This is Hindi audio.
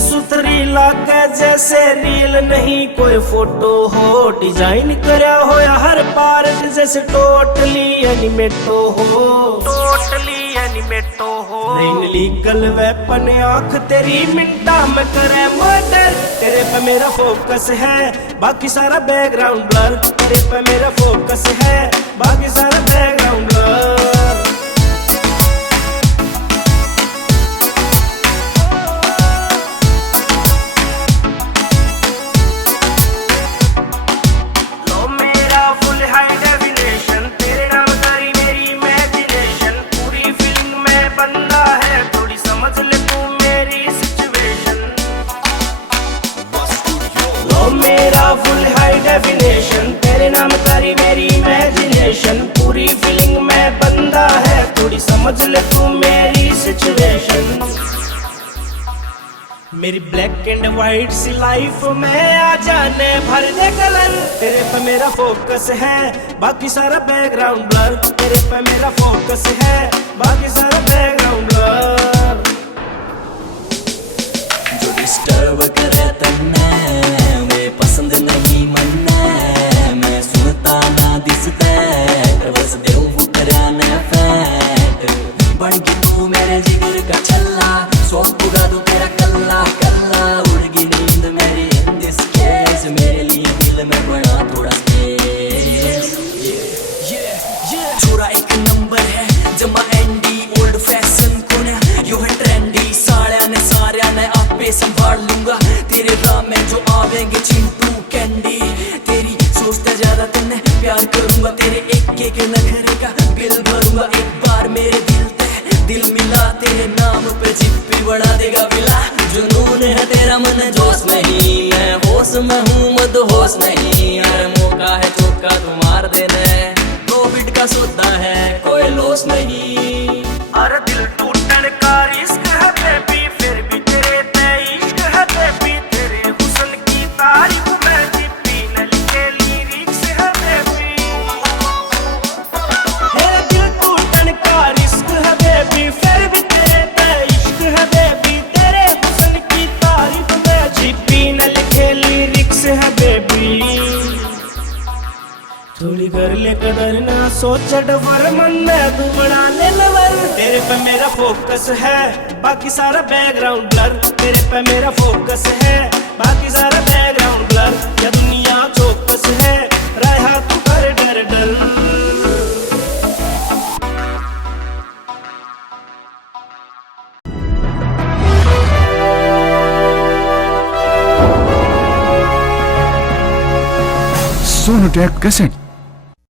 सुथरी लागे जैसे रील नहीं कोई फोटो हो। डिजाइन करया होया हर पार्ट जैसे टोटली एनिमेटो हो। टोटली एनिमेटो हो। लीगल वेपन आंख तेरी मिनटा में करे मर्डर। तेरे पे मेरा फोकस है बाकी सारा बैकग्राउंड ब्लर। तेरे पे मेरा फोकस है बाकी सारा बैकग्राउंड ब्लर। मेरा फुल हाई डेफिनेशन तेरे नाम तारी मेरी इमेजिनेशन। पूरी फीलिंग में बंदा है थोड़ी समझ ले तू मेरी सिचुएशन। मेरी ब्लैक एंड व्हाइट सी लाइफ में आ जाने भर दे कलर। तेरे पे मेरा फोकस है बाकी सारा बैकग्राउंड ब्लर। तेरे पे मेरा फोकस है बाकी सारा बैकग्राउंड ब्लर। जो डिस्टर्ब करे तन्ने पसंद नहीं मन्ने। मैं सुनता ना दिसते बस देव कराने फैट। बन के तू मेरे जिगर का छल्ला सो पुगा दो तेरा कल्ला कल्ला। उड़गी नींद मेरी इन दिस केस मेरे लिए दिल में बड़ा थोड़ा स्पेस। छोरा एक नंबर है जमा एंडी ओल्ड फैशन कोने यो है ट्रेंडी। साऱ्या ने आपे संभाल लूंगा तेरे राह में जो आवेंगे चिंटू कैंडी। तेरी सोचता ज्यादा तन्ने प्यार करूंगा तेरे एक एक नखरे का बिल भरूंगा। एक बार मेरे दिल मिला तेरे नाम पे चिप्पी बढ़ा देगा बिला। जुनून है तेरा मन जोश नहीं मैं होश में हूँ मद होश नहीं। अरे मौका है चौका तू मार देने प्रॉफिट का सौदा है कोई लॉस नहीं। अरे दिल टूटने का रिस्क है बेबी फिर भी तेरे पे इश्क है बेबी। तेरे हुस्न की तारीफ में चिप्पी न लिखे लिरिक्स है बेबी। मेरा दिल टूटने का रिस्क है बेबी फिर भी तेरे पे इश्क है बेबी। तेरे हुस्न की तारीफ में चिप्पी न लिखे लिरिक्स है बेबी। थोड़ी कर ले कदर ना सोच डर मन में तू बड़ा ले लवर। तेरे पे मेरा फोकस है बाकी सारा बैकग्राउंड ब्लर। तेरे पे मेरा फोकस है बाकी सारा बैकग्राउंड ब्लर। या दुनिया चौकस है रहा तू कर डर डर। सोनोटेक कैसेट।